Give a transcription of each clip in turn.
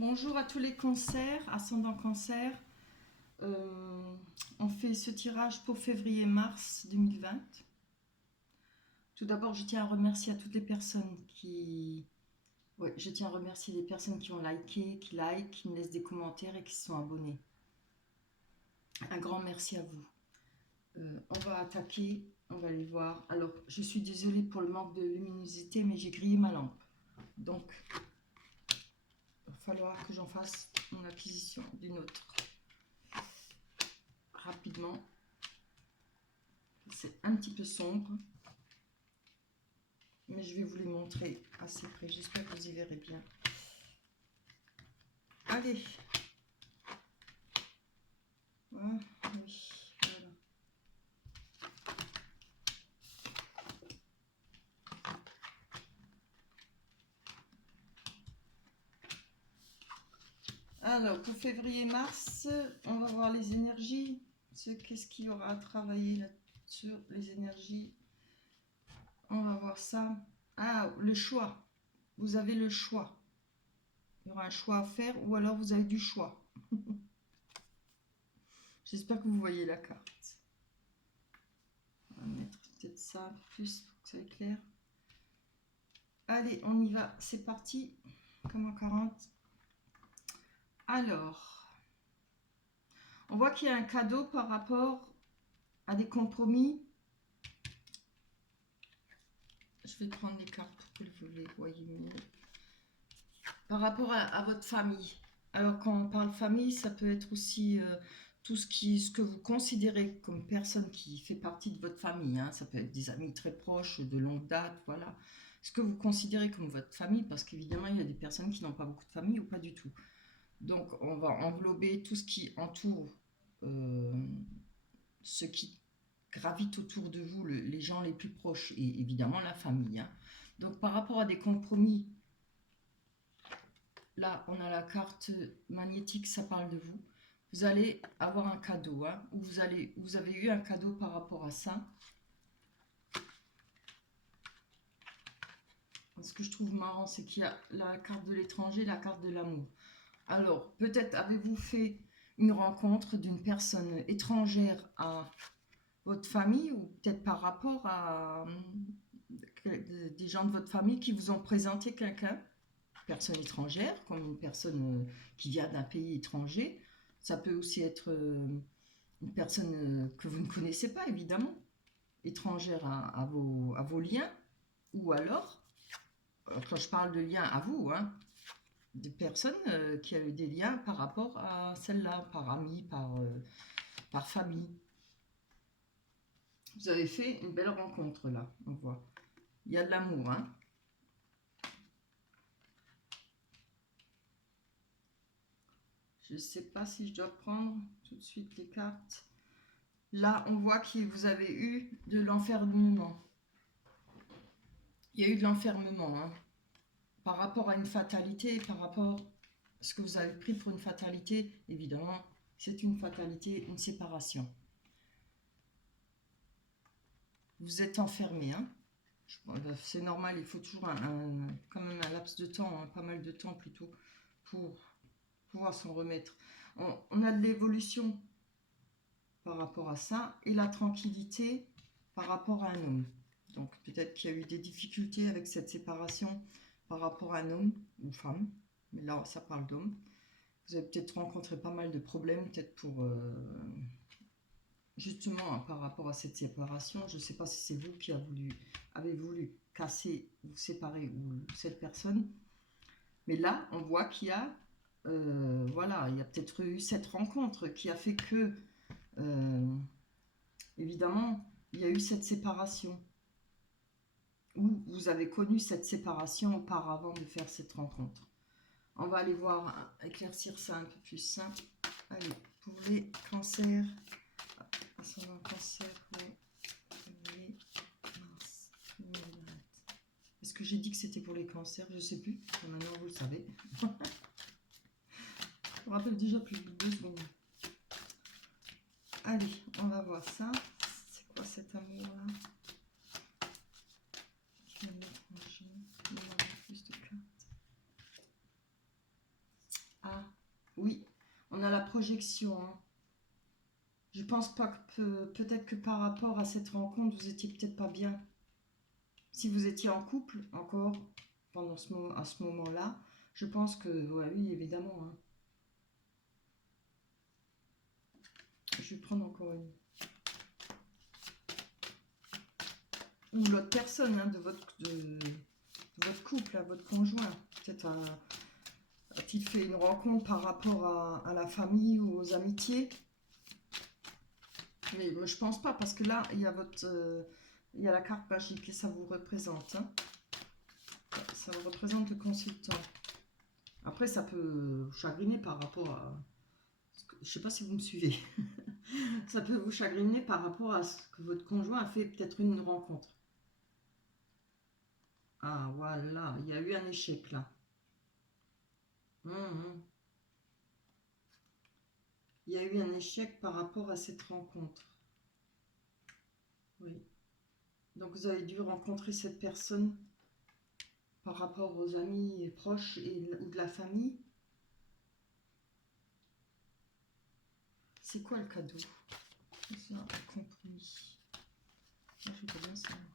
Bonjour à tous les cancers, ascendant cancer. On fait ce tirage pour février-mars 2020. Tout d'abord, je tiens à remercier à toutes les personnes qui... Ouais, je tiens à remercier les personnes qui ont liké, qui me laissent des commentaires et qui se sont abonnés. Un grand merci à vous. On va attaquer, on va aller voir. Alors, je suis désolée pour le manque de luminosité, mais j'ai grillé ma lampe. Donc, il va falloir que j'en fasse une acquisition d'une autre. Rapidement. C'est un petit peu sombre, mais je vais vous les montrer assez près. J'espère que vous y verrez bien. Allez. Ah, oui, voilà. Alors, pour février-mars, on va voir les énergies. Qu'est-ce qu'il y aura à travailler là sur les énergies? On va voir ça. Ah, le choix. Vous avez le choix. Il y aura un choix à faire ou alors vous avez du choix. J'espère que vous voyez la carte. On va mettre peut-être ça un peu plus pour que ça éclaire. Allez, on y va. C'est parti. Comme en 40. Alors, on voit qu'il y a un cadeau par rapport à des compromis. Je vais prendre les cartes pour que vous les voyez mieux. Par rapport à votre famille. Alors, quand on parle famille, ça peut être aussi tout ce que vous considérez comme personne qui fait partie de votre famille. Hein. Ça peut être des amis très proches, de longue date, voilà. Ce que vous considérez comme votre famille, parce qu'évidemment, il y a des personnes qui n'ont pas beaucoup de famille ou pas du tout. Donc, on va englober tout ce qui entoure ce qui gravite autour de vous, les gens les plus proches et évidemment la famille. Hein. Donc, par rapport à des compromis, là, on a la carte magnétique, ça parle de vous. Vous allez avoir un cadeau, hein, ou vous avez eu un cadeau par rapport à ça. Ce que je trouve marrant, c'est qu'il y a la carte de l'étranger, la carte de l'amour. Alors, peut-être avez-vous fait une rencontre d'une personne étrangère à votre famille ou peut-être par rapport à des gens de votre famille qui vous ont présenté quelqu'un, personne étrangère, comme une personne qui vient d'un pays étranger. Ça peut aussi être une personne que vous ne connaissez pas, évidemment, étrangère à vos liens, ou alors, quand je parle de liens à vous, hein, des personnes qui avaient des liens par rapport à celle-là, par amis, par famille. Vous avez fait une belle rencontre là, on voit. Il y a de l'amour, hein. Je ne sais pas si je dois prendre tout de suite les cartes. Là, on voit que vous avez eu de l'enfermement. Il y a eu de l'enfermement, hein. Par rapport à une fatalité, par rapport à ce que vous avez pris pour une fatalité, évidemment, c'est une fatalité, une séparation. Vous êtes enfermé, hein. C'est normal, il faut toujours quand même un laps de temps, hein, pas mal de temps plutôt, pour pouvoir s'en remettre. On a de l'évolution par rapport à ça et la tranquillité par rapport à un homme. Donc peut-être qu'il y a eu des difficultés avec cette séparation par rapport à un homme ou femme, mais là ça parle d'homme. Vous avez peut-être rencontré pas mal de problèmes, peut-être pour justement par rapport à cette séparation. Je ne sais pas si c'est vous qui avez voulu casser ou séparer ou cette personne, mais là on voit qu'il y a voilà, il y a peut-être eu cette rencontre qui a fait que évidemment il y a eu cette séparation. Ou vous avez connu cette séparation auparavant de faire cette rencontre. On va aller voir, éclaircir ça un peu plus simple. Allez, pour les cancers, ascendant cancer pour février, mars 2020. Est-ce que j'ai dit que c'était pour les cancers? Je ne sais plus. Maintenant, vous le savez. Je me rappelle déjà plus de 2 secondes. Allez, on va voir ça. C'est quoi cet amour-là? Plus de cartes. Oui, on a la projection, hein. Je pense pas que peut-être que par rapport à cette rencontre, vous étiez peut-être pas bien. Si vous étiez en couple encore pendant à ce moment-là, je pense que ouais, oui, évidemment, hein. Je vais prendre encore une. Ou l'autre personne hein, de votre couple, à votre conjoint. Peut-être a-t-il fait une rencontre par rapport à la famille ou aux amitiés. Mais je pense pas, parce que là, il y a il y a la carte magique et ça vous représente. Hein. Ça vous représente le consultant. Après, ça peut chagriner par rapport à... Je sais pas si vous me suivez. Ça peut vous chagriner par rapport à ce que votre conjoint a fait peut-être une rencontre. Ah, voilà, il y a eu un échec là. Hum. Il y a eu un échec par rapport à cette rencontre. Oui. Donc vous avez dû rencontrer cette personne par rapport aux amis et proches ou de la famille. C'est quoi le cadeau? C'est un compromis. Moi, je voudrais bien savoir.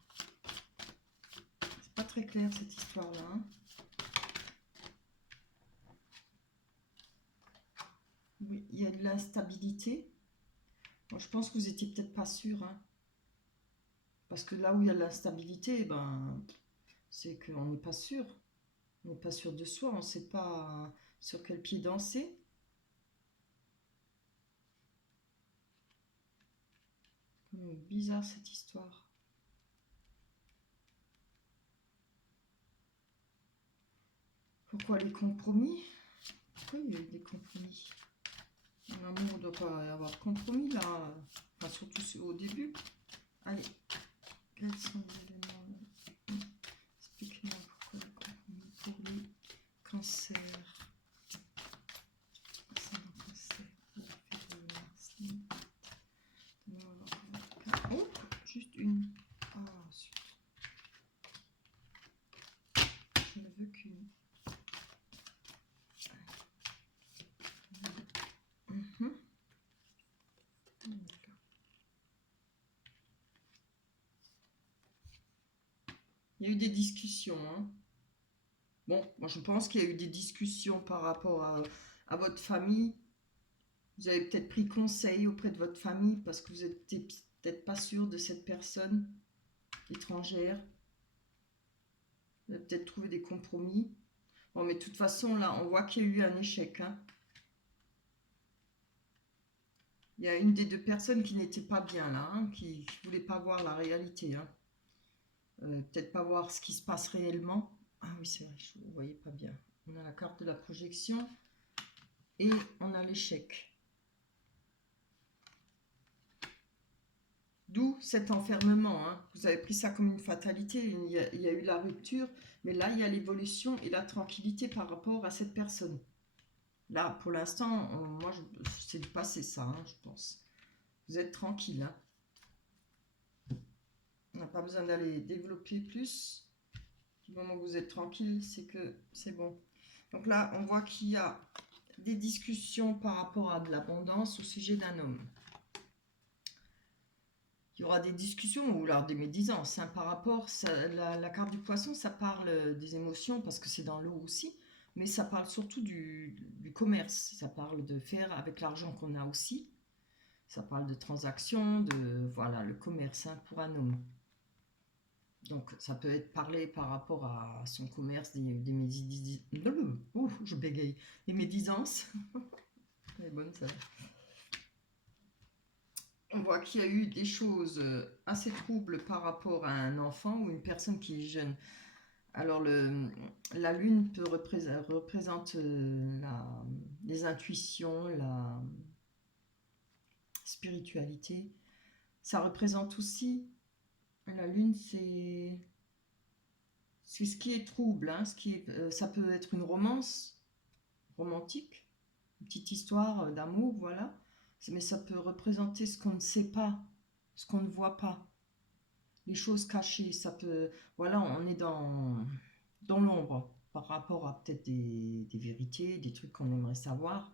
C'est pas très clair cette histoire-là. Hein. Oui, il y a de l'instabilité. Bon, je pense que vous étiez peut-être pas sûr. Hein. Parce que là où il y a de l'instabilité, ben, c'est qu'on n'est pas sûr. On n'est pas sûr de soi, on ne sait pas sur quel pied danser. Bizarre cette histoire. Pourquoi les compromis? Pourquoi il y a eu des compromis? En amour, il ne doit pas y avoir de compromis là. Enfin, surtout au début. Allez, quels sont les éléments? Expliquez-moi pourquoi les compromis pour les cancers. Oh, juste une. Ah, super. Je ne veux qu'une. Il y a eu des discussions. Hein. Bon, moi je pense qu'il y a eu des discussions par rapport à votre famille. Vous avez peut-être pris conseil auprès de votre famille parce que vous n'étiez peut-être pas sûr de cette personne étrangère. Vous avez peut-être trouvé des compromis. Bon, mais de toute façon, là, on voit qu'il y a eu un échec. Hein. Il y a une des deux personnes qui n'était pas bien là, hein, qui ne voulait pas voir la réalité. Hein. Peut-être pas voir ce qui se passe réellement. Ah oui, c'est vrai, vous ne voyez pas bien. On a la carte de la projection et on a l'échec. D'où cet enfermement. Hein. Vous avez pris ça comme une fatalité. Il y a eu la rupture, mais là, il y a l'évolution et la tranquillité par rapport à cette personne. Là, pour l'instant, moi, c'est du passé, ça, hein, je pense. Vous êtes tranquille. Hein. On n'a pas besoin d'aller développer plus. Du moment que vous êtes tranquille, c'est que c'est bon. Donc là, on voit qu'il y a des discussions par rapport à de l'abondance au sujet d'un homme. Il y aura des discussions ou alors des médisances. Hein, par rapport, la carte du poisson, ça parle des émotions parce que c'est dans l'eau aussi, mais ça parle surtout du commerce. Ça parle de faire avec l'argent qu'on a aussi. Ça parle de transactions, de voilà le commerce hein, pour un homme. Donc ça peut être parlé par rapport à son commerce, des médisances. Je bégaye. Des médisances. Elle est bonne ça. On voit qu'il y a eu des choses assez troubles par rapport à un enfant ou une personne qui est jeune. Alors, la lune représente les intuitions, la spiritualité. Ça représente aussi, la lune, c'est ce qui est trouble. Hein, ça peut être une romance romantique, une petite histoire d'amour, voilà. Mais ça peut représenter ce qu'on ne sait pas, ce qu'on ne voit pas. Les choses cachées, ça peut... Voilà, on est dans l'ombre par rapport à peut-être des vérités, des trucs qu'on aimerait savoir.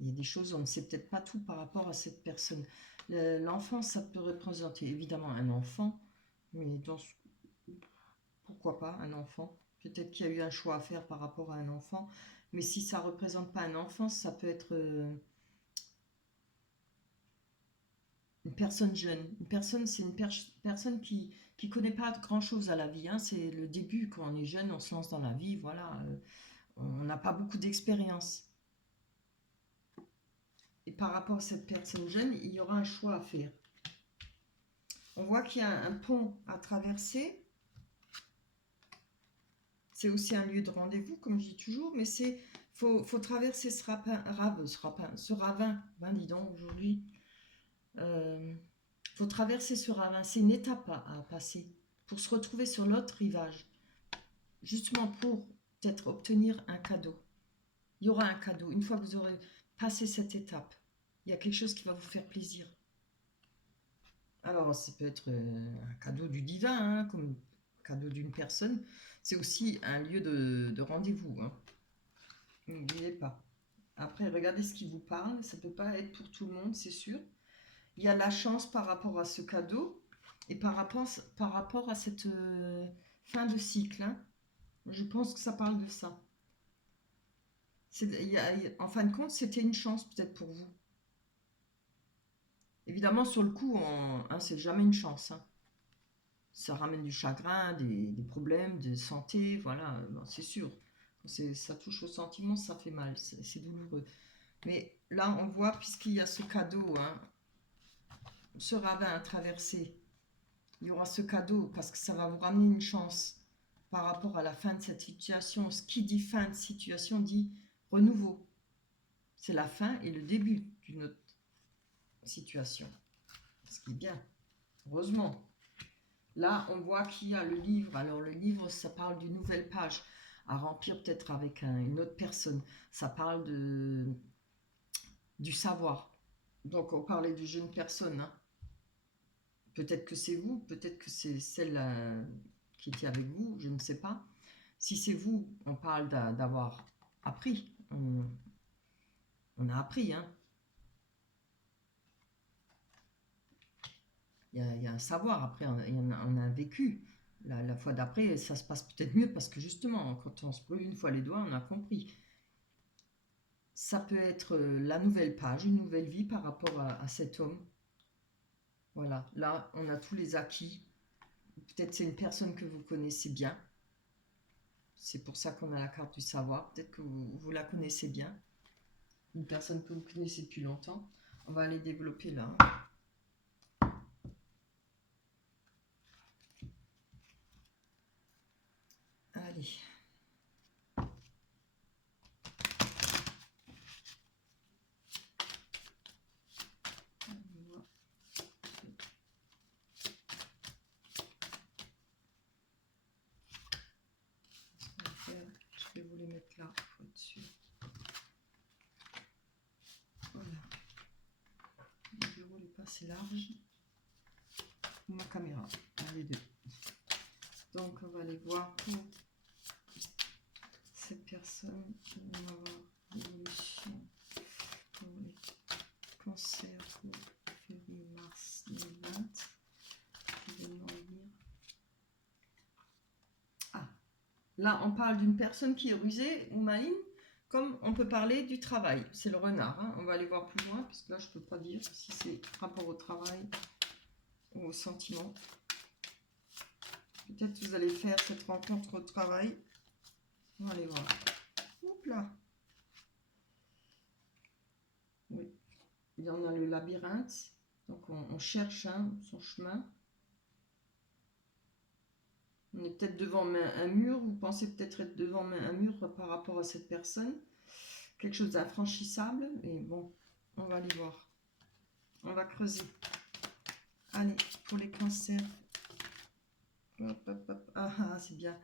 Il y a des choses, on ne sait peut-être pas tout par rapport à cette personne. L'enfant, ça peut représenter évidemment un enfant, mais pourquoi pas un enfant? Peut-être qu'il y a eu un choix à faire par rapport à un enfant, mais si ça ne représente pas un enfant, ça peut être une personne jeune. Une personne, c'est une personne qui ne connaît pas grand-chose à la vie, hein. C'est le début, quand on est jeune, on se lance dans la vie, voilà. On n'a pas beaucoup d'expérience. Et par rapport à cette personne jeune, il y aura un choix à faire. On voit qu'il y a un pont à traverser. C'est aussi un lieu de rendez-vous, comme je dis toujours, mais faut traverser ce ravin. Ben, dis donc, aujourd'hui. Faut traverser ce ravin. C'est une étape à passer pour se retrouver sur l'autre rivage. Justement pour peut-être obtenir un cadeau. Il y aura un cadeau. Une fois que vous aurez passé cette étape, il y a quelque chose qui va vous faire plaisir. Alors, ça peut être un cadeau du divin, hein, comme cadeau d'une personne. C'est aussi un lieu de rendez-vous. Hein. N'oubliez pas. Après, regardez ce qui vous parle. Ça ne peut pas être pour tout le monde, c'est sûr. Il y a la chance par rapport à ce cadeau et par rapport à cette fin de cycle. Hein. Je pense que ça parle de ça. En fin de compte, c'était une chance peut-être pour vous. Évidemment, sur le coup, c'est jamais une chance. Hein. Ça ramène du chagrin, des problèmes de santé, voilà, c'est sûr. Ça touche aux sentiments, ça fait mal, c'est douloureux. Mais là, on voit, puisqu'il y a ce cadeau, hein, ce ravin à traverser, il y aura ce cadeau parce que ça va vous ramener une chance par rapport à la fin de cette situation. Ce qui dit fin de situation dit renouveau. C'est la fin et le début d'une autre situation. Ce qui est bien, heureusement. Là, on voit qu'il y a le livre. Alors, le livre, ça parle d'une nouvelle page à remplir peut-être avec une autre personne. Ça parle du savoir. Donc, on parlait de jeune personne. Hein. Peut-être que c'est vous, peut-être que c'est celle qui était avec vous, je ne sais pas. Si c'est vous, on parle d'avoir appris. On a appris, hein. Il y a un savoir, après, on a un vécu. La fois d'après, ça se passe peut-être mieux parce que justement, quand on se brûle une fois les doigts, on a compris. Ça peut être la nouvelle page, une nouvelle vie par rapport à cet homme. Voilà, là, on a tous les acquis. Peut-être c'est une personne que vous connaissez bien. C'est pour ça qu'on a la carte du savoir. Peut-être que vous la connaissez bien. Une personne que vous connaissez depuis longtemps. On va aller développer là. Allez. Je vais vous les mettre là, faut être sûr. Voilà. Le bureau n'est pas assez large. Ma caméra, les deux. Donc on va aller voir pour cette personne qui va avoir l'évolution pour les cancers pour février-mars 2020. Événement à venir. Ah, là on parle d'une personne qui est rusée ou maligne, comme on peut parler du travail. C'est le renard. Hein. On va aller voir plus loin, parce que là je ne peux pas dire si c'est rapport au travail ou au sentiment. Peut-être que vous allez faire cette rencontre au travail. On va aller voir. Oups là. Oui. Il y en a le labyrinthe. Donc on cherche son chemin. On est peut-être devant un mur. Vous pensez peut-être être devant un mur par rapport à cette personne. Quelque chose d'infranchissable. Mais bon, on va aller voir. On va creuser. Allez, pour les cancers. Hop, hop, hop. Ah, c'est bien.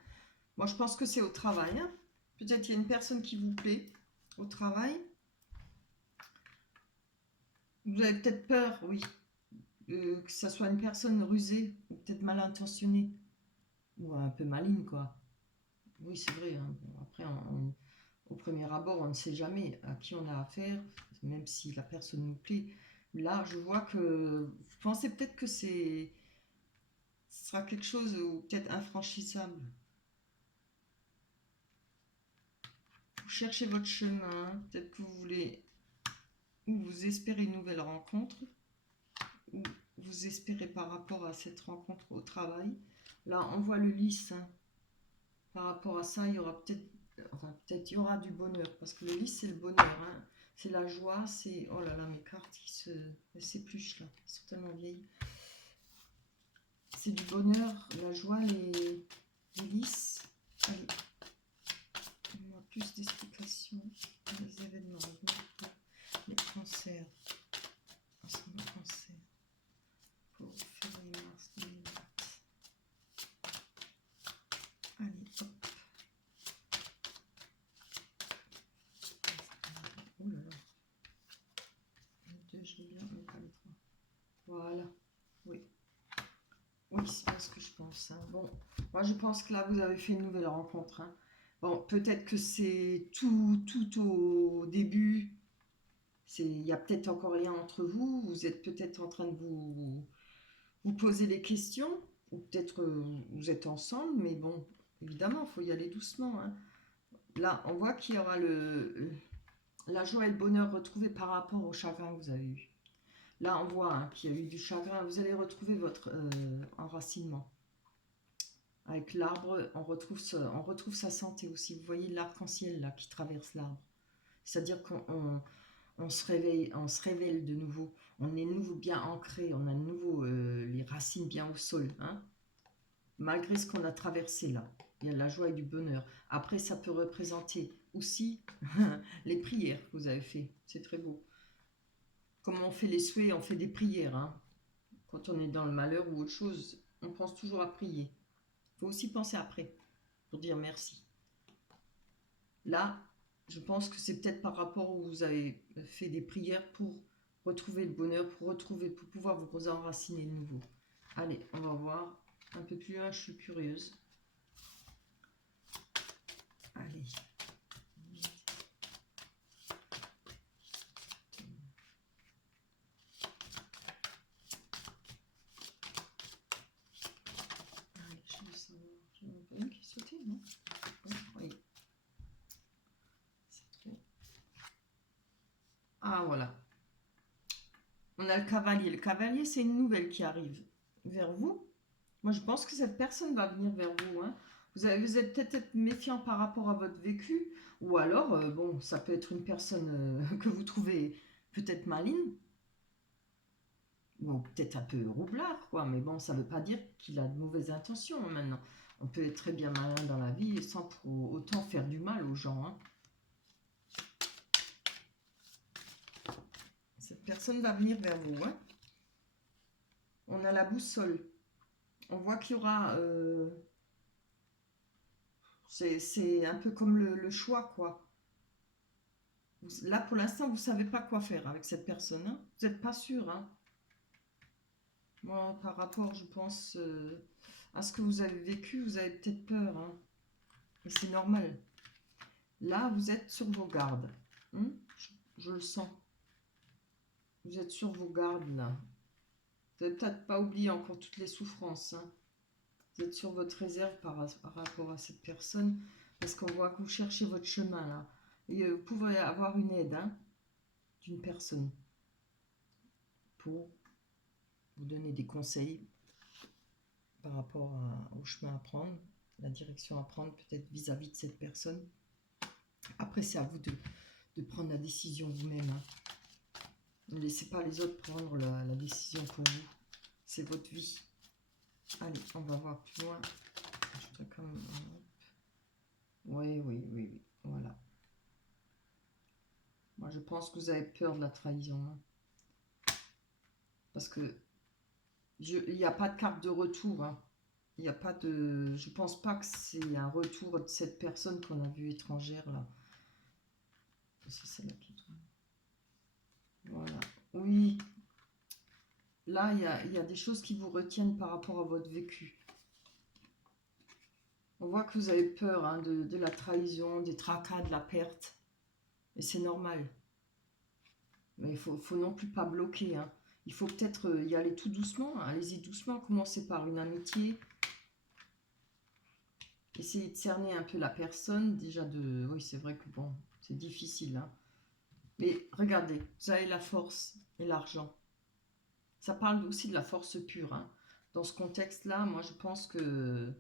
Moi, je pense que c'est au travail. Hein. Peut-être qu'il y a une personne qui vous plaît au travail. Vous avez peut-être peur, oui, que ça soit une personne rusée, ou peut-être mal intentionnée, ou un peu maligne, quoi. Oui, c'est vrai. Hein. Bon, après, au premier abord, on ne sait jamais à qui on a affaire. même si la personne nous plaît. Là, je vois que vous pensez peut-être que ce sera quelque chose ou peut-être infranchissable. Vous cherchez votre chemin, peut-être que vous voulez, ou vous espérez une nouvelle rencontre, ou vous espérez par rapport à cette rencontre au travail. Là, on voit le lys. Hein. Par rapport à ça, il y aura peut-être, enfin, peut-être il y aura du bonheur, parce que le lys, c'est le bonheur. Hein. C'est la joie, c'est... Oh là là, mes cartes qui s'épluchent là, elles sont tellement vieilles. C'est du bonheur, la joie, les lys. Allez, on a plus d'explications. Les événements, les cancers. Ensemble, cancer. Pour février, mars 2020. Allez, hop. Oh là là. Les deux, je vais bien, mais pas les trois. Voilà. Oui. Oui, c'est bien ce que je pense. Hein. Bon, moi je pense que là vous avez fait une nouvelle rencontre. Hein. Bon, peut-être que c'est tout au début. Il y a peut-être encore rien entre vous. Vous êtes peut-être en train de vous poser des questions. Ou peut-être vous êtes ensemble. Mais bon, évidemment, il faut y aller doucement. Hein. Là, on voit qu'il y aura la joie et le bonheur retrouvés par rapport au chagrin que vous avez eu. Là, on voit hein, qu'il y a eu du chagrin. Vous allez retrouver votre enracinement. Avec l'arbre, on retrouve sa santé aussi. Vous voyez l'arc-en-ciel là qui traverse l'arbre. C'est-à-dire qu'on se réveille de nouveau. On est de nouveau bien ancré. On a de nouveau les racines bien au sol. Hein, malgré ce qu'on a traversé là. Il y a de la joie et du bonheur. Après, ça peut représenter aussi les prières que vous avez fait. C'est très beau. Comme on fait les souhaits, on fait des prières. Hein. Quand on est dans le malheur ou autre chose, on pense toujours à prier. Il faut aussi penser après pour dire merci. Là, je pense que c'est peut-être par rapport où vous avez fait des prières pour retrouver le bonheur, pour pouvoir vous enraciner de nouveau. Allez, on va voir un peu plus loin, je suis curieuse. Allez. Je veux savoir, j'en ai pas une qui sautait, non? Oui. C'est trop. Ah, voilà. On a le cavalier. Le cavalier, c'est une nouvelle qui arrive vers vous. Moi, je pense que cette personne va venir vers vous. Hein. Vous êtes peut-être méfiant par rapport à votre vécu. Ou alors, bon, ça peut être une personne que vous trouvez peut-être maligne. Ou peut-être un peu roublard, quoi. Mais bon, ça ne veut pas dire qu'il a de mauvaises intentions hein, maintenant. On peut être très bien malin dans la vie sans pour autant faire du mal aux gens. Hein. Cette personne va venir vers vous. Hein. On a la boussole. On voit qu'il y aura... c'est un peu comme le choix, quoi. Là, pour l'instant, vous ne savez pas quoi faire avec cette personne. Hein. Vous n'êtes pas sûr. Hein. Moi, par rapport, je pense, à ce que vous avez vécu, vous avez peut-être peur. Hein. Et c'est normal. Là, vous êtes sur vos gardes. Hein. Je le sens. Vous êtes sur vos gardes, là. Vous n'avez peut-être pas oublié encore toutes les souffrances. Hein. Vous êtes sur votre réserve par rapport à cette personne. Parce qu'on voit que vous cherchez votre chemin, là. Et vous pouvez avoir une aide hein, d'une personne pour vous donner des conseils par rapport au chemin à prendre, la direction à prendre peut-être vis-à-vis de cette personne. Après, c'est à vous de prendre la décision vous-même. Hein. Ne laissez pas les autres prendre la décision pour vous. C'est votre vie. Allez, on va voir plus loin. Je voudrais quand même... Oui. Voilà. Moi, je pense que vous avez peur de la trahison. Hein. Parce que il n'y a pas de carte de retour. Hein. Il n'y a pas de... Je pense pas que c'est un retour de cette personne qu'on a vue étrangère, là. C'est celle-là qui tourne. Voilà. Oui. Là, il y a des choses qui vous retiennent par rapport à votre vécu. On voit que vous avez peur hein, de la trahison, des tracas, de la perte. Et c'est normal. Mais il faut non plus pas bloquer, hein. Il faut peut-être y aller tout doucement. Allez-y doucement. Commencez par une amitié. Essayez de cerner un peu la personne. Déjà de... Oui, c'est vrai que bon, c'est difficile, hein. Mais regardez, vous avez la force et l'argent. Ça parle aussi de la force pure, hein. Dans ce contexte-là, moi je pense que...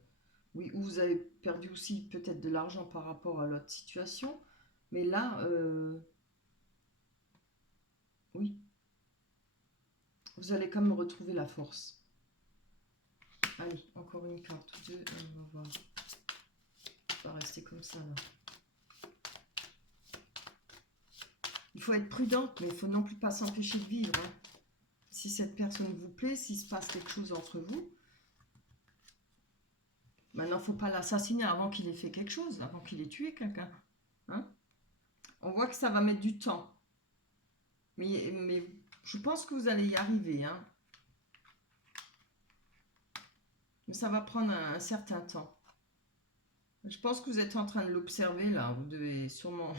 Oui, vous avez perdu aussi peut-être de l'argent par rapport à l'autre situation. Mais là, oui, vous allez quand même retrouver la force. Allez, encore une carte ou deux. On va voir. Ça va rester comme ça, là. Il faut être prudente, mais il faut non plus pas s'empêcher de vivre, hein. Si cette personne vous plaît, s'il se passe quelque chose entre vous, maintenant, il ne faut pas l'assassiner avant qu'il ait fait quelque chose, avant qu'il ait tué quelqu'un, hein. On voit que ça va mettre du temps. Mais je pense que vous allez y arriver, hein. Mais ça va prendre un certain temps. Je pense que vous êtes en train de l'observer, là. Vous devez sûrement,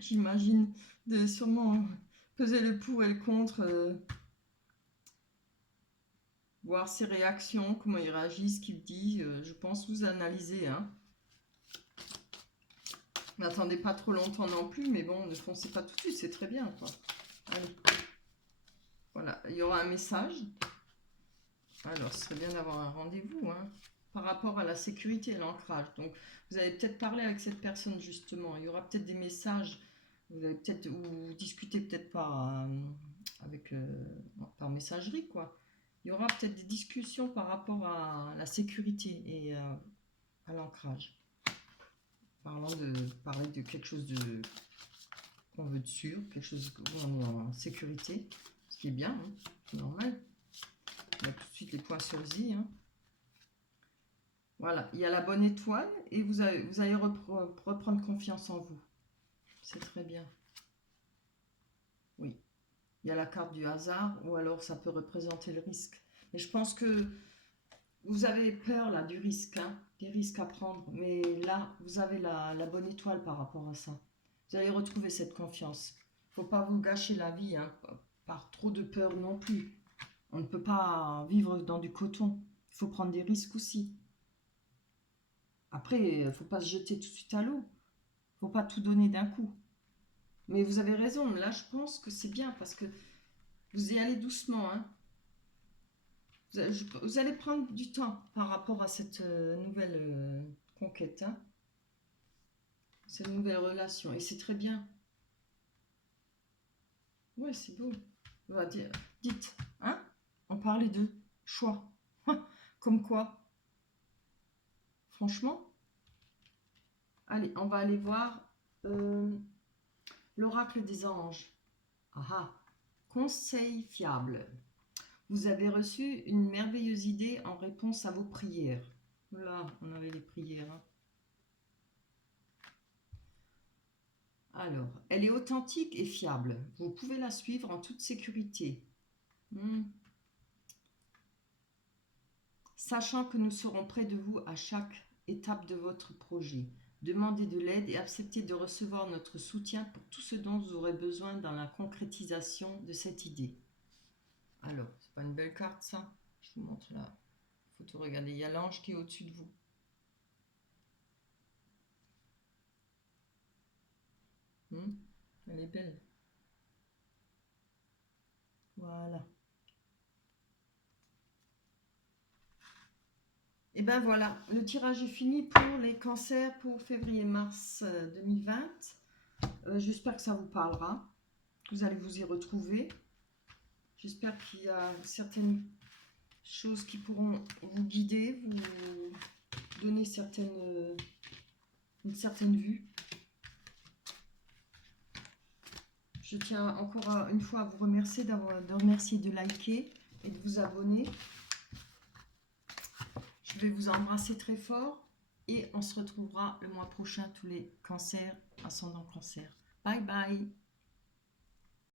j'imagine, de sûrement peser le pour et le contre, voir ses réactions, comment il réagit, ce qu'il dit. Je pense vous analyser, hein. N'attendez pas trop longtemps non plus, mais bon, ne foncez pas tout de suite, c'est très bien, quoi. Allez. Voilà, il y aura un message. Alors, ce serait bien d'avoir un rendez-vous, hein, par rapport à la sécurité et l'ancrage. Donc, vous allez peut-être parler avec cette personne, justement. Il y aura peut-être des messages. Vous allez peut-être, ou discuter peut-être avec, par messagerie, quoi. Il y aura peut-être des discussions par rapport à la sécurité et à l'ancrage. Parler de quelque chose de qu'on veut de sûr, quelque chose où on est en sécurité, ce qui est bien, hein, c'est normal. On a tout de suite les points sur les i, hein. Voilà, il y a la bonne étoile et vous allez reprendre confiance en vous. C'est très bien. Oui, il y a la carte du hasard ou alors ça peut représenter le risque. Mais je pense que vous avez peur là du risque, hein, des risques à prendre. Mais là, vous avez la bonne étoile par rapport à ça. Vous allez retrouver cette confiance. Il ne faut pas vous gâcher la vie, hein, par trop de peur non plus. On ne peut pas vivre dans du coton. Il faut prendre des risques aussi. Après, il ne faut pas se jeter tout de suite à l'eau. Il ne faut pas tout donner d'un coup. Mais vous avez raison, là je pense que c'est bien parce que vous y allez doucement, hein. Vous allez prendre du temps par rapport à cette nouvelle conquête, hein, cette nouvelle relation. Et c'est très bien. Ouais, c'est beau. On va dire, dites, hein, on parlait de choix. Comme quoi, franchement. Allez, on va aller voir l'oracle des anges. Ah ah, conseil fiable. Vous avez reçu une merveilleuse idée en réponse à vos prières. Là, on avait les prières, hein. Alors, elle est authentique et fiable. Vous pouvez la suivre en toute sécurité. Sachant que nous serons près de vous à chaque étape de votre projet. Demandez de l'aide et acceptez de recevoir notre soutien pour tout ce dont vous aurez besoin dans la concrétisation de cette idée. Alors, c'est pas une belle carte ça? Je vous montre la photo. Regardez, il y a l'ange qui est au-dessus de vous. Elle est belle. Voilà. Et ben voilà, le tirage est fini pour les cancers pour février-mars 2020. J'espère que ça vous parlera, que vous allez vous y retrouver. J'espère qu'il y a certaines choses qui pourront vous guider, vous donner une certaine vue. Je tiens encore une fois à vous remercier de liker et de vous abonner. Je vais vous embrasser très fort et on se retrouvera le mois prochain tous les cancers, ascendant cancer. Bye bye.